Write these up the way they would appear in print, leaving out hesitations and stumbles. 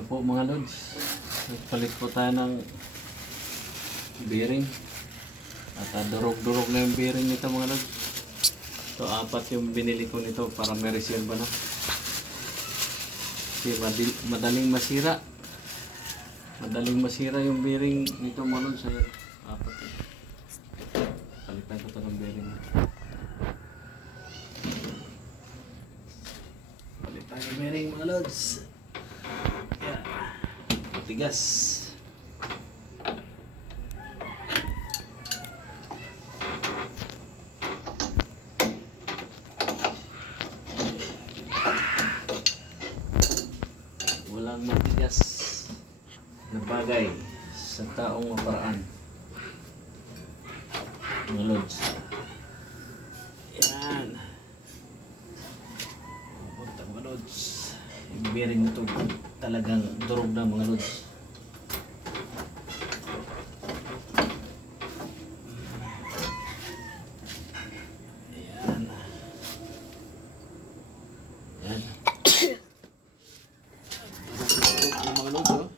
Ito po mga lods. Palit po tayo ng bearing. At durog-durog na yung bearing nito mga lods. Ito apat yung binili ko nito para may reserva na. Kasi madaling masira. Madaling masira yung bearing nito mga lods. Ayan, apat yun. Palitan ko ito ng bearing. Palitan yung bearing mga lods. Ayan. Matigas. Walang matigas na bagay sa taong maparaan. Mga lods. Yan. Punta mga lods. Yung bearing na ito talagang durog na mga lods. Ayan. Ayan. Yung mga lods, oh.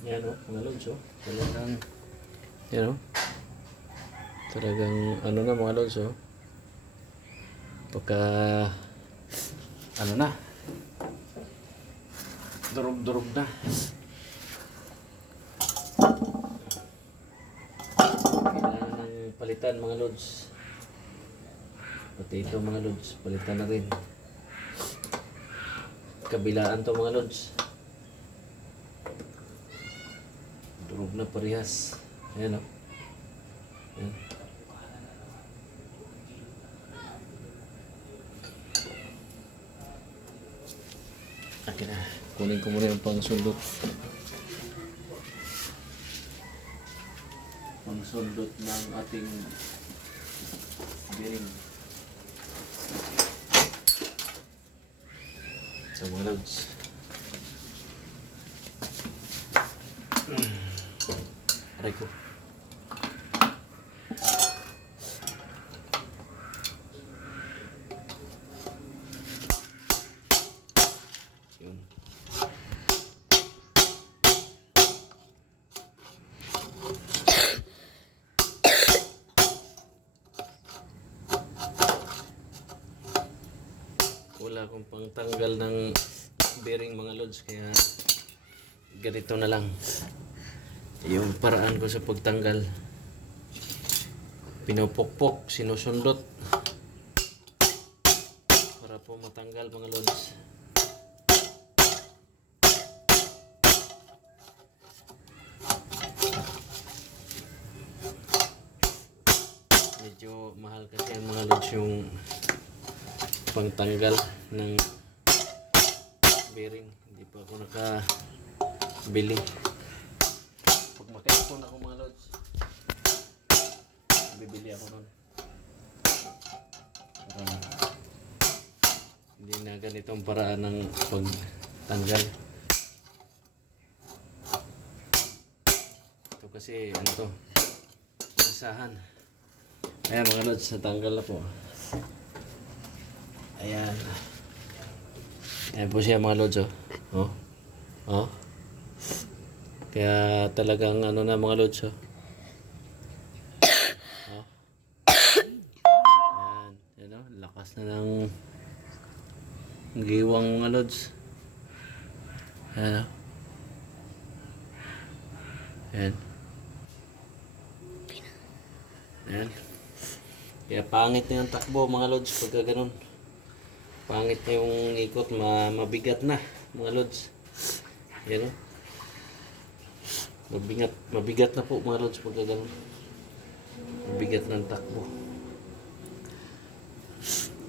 Yan o, mga lods o. Talagang, yan o. Talagang, ano na mga lods o. Pagka, ano na. Durog-durog na. Kailangan ng palitan mga lods. Pati ito mga lods, palitan na rin. Kabilaan to mga lods. Durog na parehas. Ayan o. Ayan. Akin na. Kunin ko muna yung pangsundot. Pangsundot ng ating bearing. So mga lods. Aray ko. Yun. Wala akong pangtanggal ng bearing mga lods kaya ganito na lang yung paraan ko sa pagtanggal. Pinupukpok, sinusundot para po matanggal mga lods. Medyo mahal kasi mga lods yung pangtanggal ng bearing. Hindi pa ako nakabili. Pag makaipon ako mga lods, bibili ako nun. Para hindi na ganitong paraan ng pagtanggal. Ito kasi ano to, basahan. Ayan mga lods, natanggal na po. Ayan. Ayan po siya mga lods, oh. Oh. Oh. Kaya talagang ano na mga lods, oh. Oh. Ayan. Ayan, oh. Lakas na ng giwang mga lods. Ayan, oh. Ayan. Ayan. Kaya pangit na yung takbo mga lods pagka ganun. Pangit na yung ikot, mabigat na mga lods. Ayan, oh. Mabigat na po mga lods pagka ganun. Mabigat ng takbo.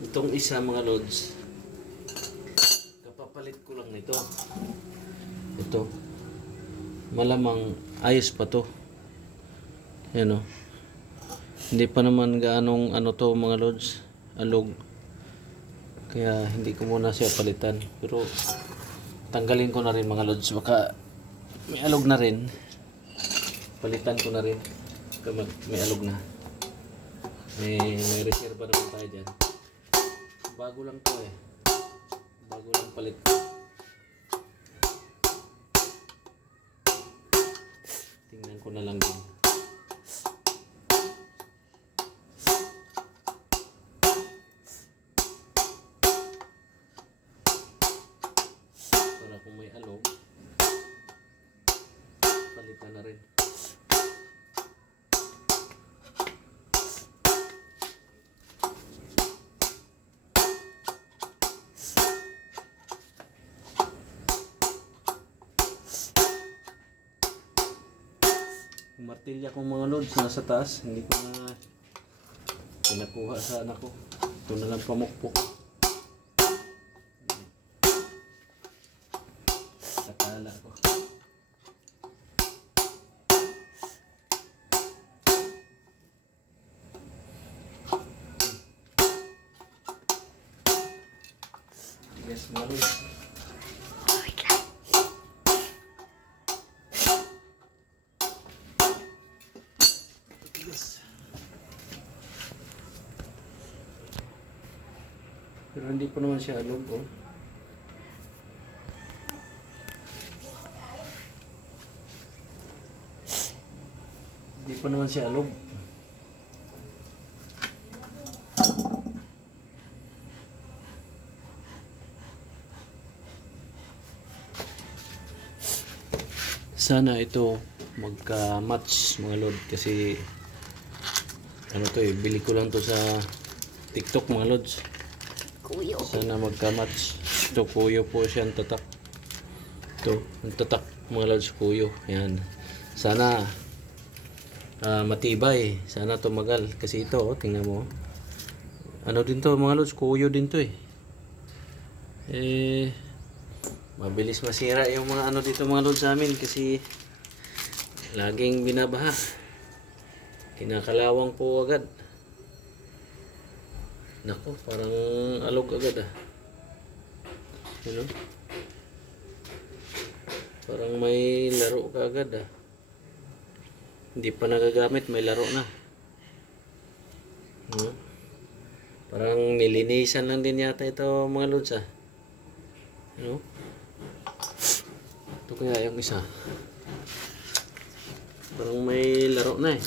Itong isa mga lods, kapapalit ko lang nito. Ito. Malamang ayos pa to. Yan o. Hindi pa naman gaanong ano to mga lods, alog. Kaya hindi ko muna siya palitan. Pero tanggalin ko na rin mga lods. Baka may alog na rin. Palitan ko na rin. Kapag may alog na. May reserva naman tayo dyan. Bago lang to eh. Bago lang palit. Tingnan ko na lang din. Para kung may alog, palitan na rin. Yung martilya kong mga lods nasa taas, hindi ko na pinakuha sa anak ko. Ito na lang pamukpok. Sakala ko. Yes, mga lods. Pero hindi pa naman siya alog, oh. Hindi pa naman siya alog. Sana ito magka-match mga lord kasi ano to eh, bili ko lang to sa TikTok mga lods. Kuyo. Sana magka-match. Ito kuyo po siya ang tatak. Ito, ang tatak mga lods, kuyo. Yan. Sana matibay. Sana tumagal. Kasi ito, oh, tingnan mo. Ano din to mga lods, kuyo din to eh. Mabilis masira yung mga ano dito mga lods sa amin kasi laging binabaha. Kinakalawang po agad. Nako, parang alog agad ah. Ano? Parang may laro ka agad ah. Hindi pa nagagamit, may laro na. Parang nilinisan lang din yata ito mga lods ah. Ano? Ito kaya yung isa. Parang may laro na eh.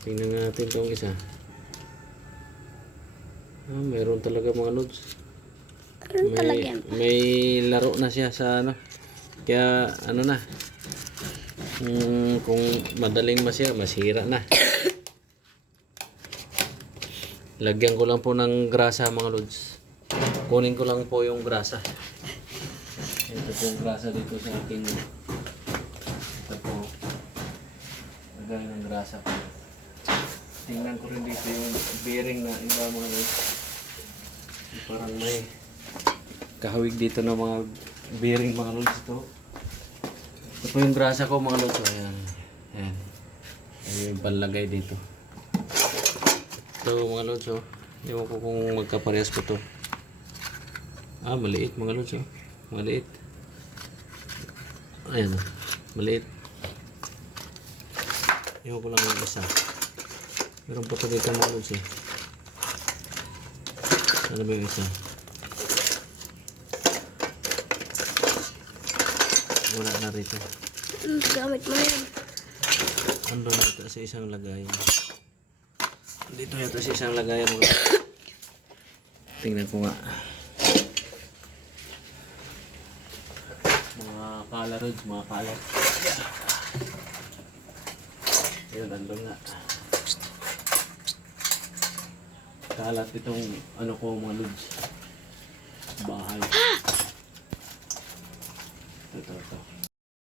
Tingnan natin itong isa. Meron talaga mga lods. May laro na siya sa ano. Kaya ano na. Kung madaling masira na. Lagyan ko lang po ng grasa mga lods. Kunin ko lang po yung grasa. Ito po yung grasa dito sa aking. Ito po. Lagyan ng grasa po. Tingnan ko rin dito yung bearing na iba mga lods. Parang may kahawig dito ng mga bearing mga lods ito. Ito po yung grasa ko mga lods. Ayan. Ayan. Ayan yung panlagay dito. Ito mga lods oh. Ewan ko kung magkaparehas ko to. Maliit mga lods oh. Maliit. Ayan oh. Maliit. Ewan ko lang yung isa. Meron pa ito dito mga lods eh. Ano ba yung isa? Wala na rito. Gamit mo yan. Ano na sa isang lagayan? Dito yata sa isang lagayan mga. Tingnan ko nga. Mga color rods, mga color. Ayun, andun nga. Kalat itong ano ko mga lods. Bahay.